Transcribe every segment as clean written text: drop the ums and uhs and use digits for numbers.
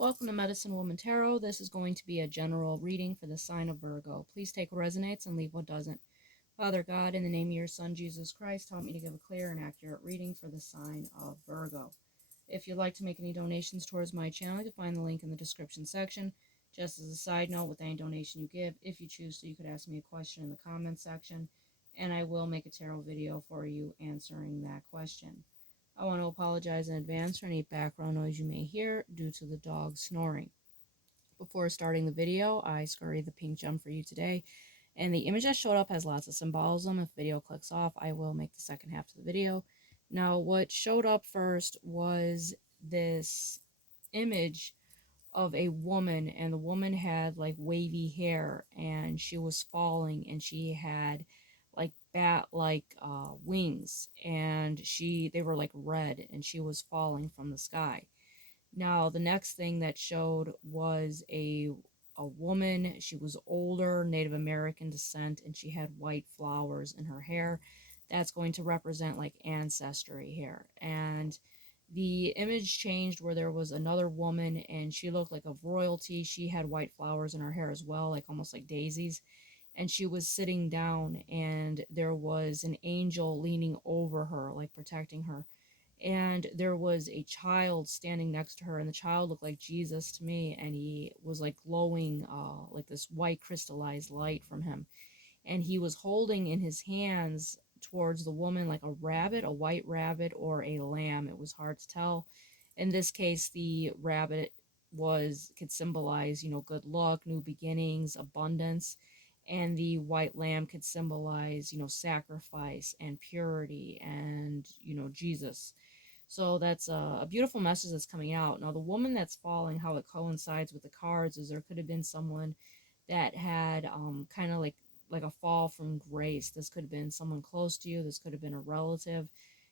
Welcome to Medicine Woman Tarot. This is going to be a general reading for the sign of Virgo. Please take what resonates and leave what doesn't. Father God, in the name of your Son, Jesus Christ, help me to give a clear and accurate reading for the sign of Virgo. If you'd like to make any donations towards my channel, you can find the link in the description section. Just as a side note, with any donation you give, if you choose to, you could ask me a question in the comments section, and I will make a tarot video for you answering that question. I want to apologize in advance for any background noise you may hear due to the dog snoring. Before starting the video, I scurried the pink gem for you today, and the image that showed up has lots of symbolism. If the video clicks off, I will make the second half of the video. Now, what showed up first was this image of a woman, and the woman had like wavy hair, and she was falling, and she had like bat like wings, and they were like red, and she was falling from the sky. Now the next thing that showed was a woman. She was older, Native American descent, and she had white flowers in her hair. That's going to represent like ancestry here. And the image changed where there was another woman, and she looked like a royalty. She had white flowers in her hair as well, like almost like daisies. And she was sitting down, and there was an angel leaning over her, like protecting her. And there was a child standing next to her, and the child looked like Jesus to me, and he was like glowing, like this white crystallized light from him. And he was holding in his hands towards the woman like a rabbit, a white rabbit, or a lamb. It was hard to tell. In this case, the rabbit could symbolize, good luck, new beginnings, abundance, and the white lamb could symbolize, sacrifice and purity and, Jesus. So that's a beautiful message that's coming out. Now, the woman that's falling, how it coincides with the cards is there could have been someone that had kind of like a fall from grace. This could have been someone close to you. This could have been a relative.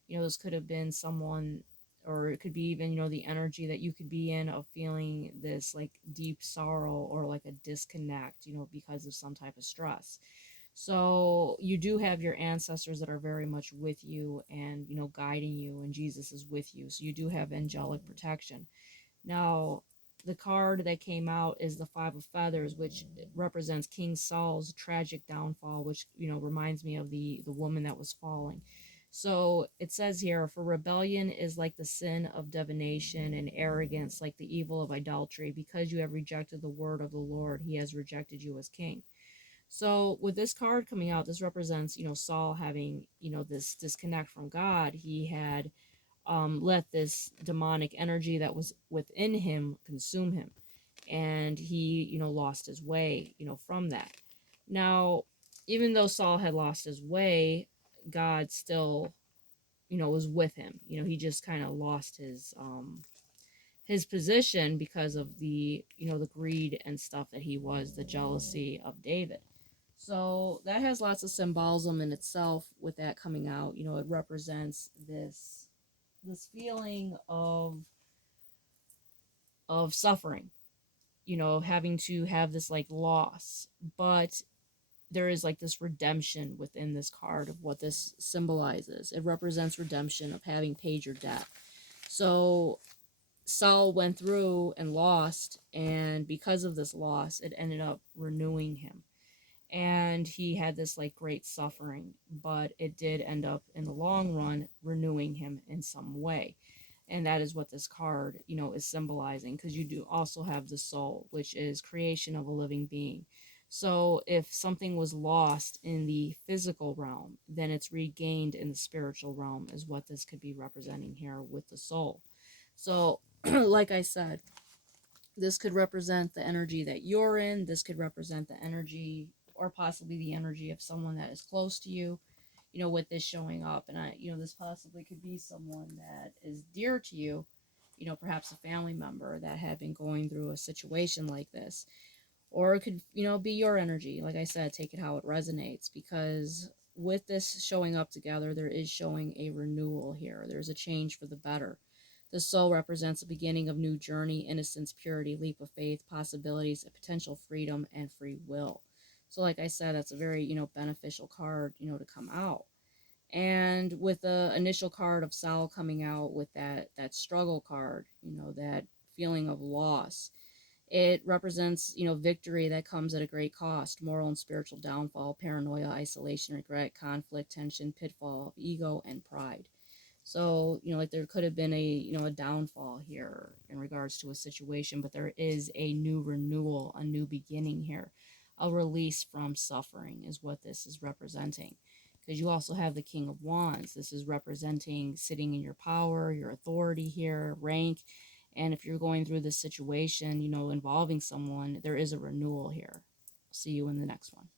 This could have been someone, or it could be even, the energy that you could be in of feeling this like deep sorrow or like a disconnect, because of some type of stress. So you do have your ancestors that are very much with you and, guiding you, and Jesus is with you. So you do have angelic protection. Now, the card that came out is the Five of Feathers, which represents King Saul's tragic downfall, which, reminds me of the woman that was falling. So it says here, for rebellion is like the sin of divination, and arrogance like the evil of idolatry. Because you have rejected the word of the Lord, he has rejected you as king. So with this card coming out, this represents, Saul having, this disconnect from God. He had let this demonic energy that was within him consume him. And he, lost his way, from that. Now, even though Saul had lost his way, God still, was with him. He just kind of lost his position because of the, the greed and stuff that he was, the jealousy of David. So that has lots of symbolism in itself with that coming out. It represents this feeling of suffering, having to have this like loss. But there is like this redemption within this card of what this symbolizes. It represents redemption of having paid your debt. So Saul went through and lost, and because of this loss, it ended up renewing him. And he had this like great suffering, but it did end up in the long run renewing him in some way. And that is what this card, is symbolizing, because you do also have the soul, which is creation of a living being. So if something was lost in the physical realm, then it's regained in the spiritual realm, is what this could be representing here with the soul. So like I said, this could represent the energy that you're in. This could represent the energy, or possibly the energy of someone that is close to you, with this showing up. And this possibly could be someone that is dear to you, perhaps a family member that had been going through a situation like this. Or it could, be your energy. Like I said, take it how it resonates, because with this showing up together, there is showing a renewal here. There's a change for the better. The soul represents the beginning of new journey, innocence, purity, leap of faith, possibilities, a potential freedom, and free will. So like I said, that's a very, beneficial card, to come out. And with the initial card of Saul coming out with that struggle card, that feeling of loss. It represents, victory that comes at a great cost, moral and spiritual downfall, paranoia, isolation, regret, conflict, tension, pitfall of ego, and pride. So, like there could have been a downfall here in regards to a situation, but there is a new renewal, a new beginning here. A release from suffering is what this is representing. Because you also have the King of Wands. This is representing sitting in your power, your authority here, rank. And if you're going through this situation, involving someone, there is a renewal here. See you in the next one.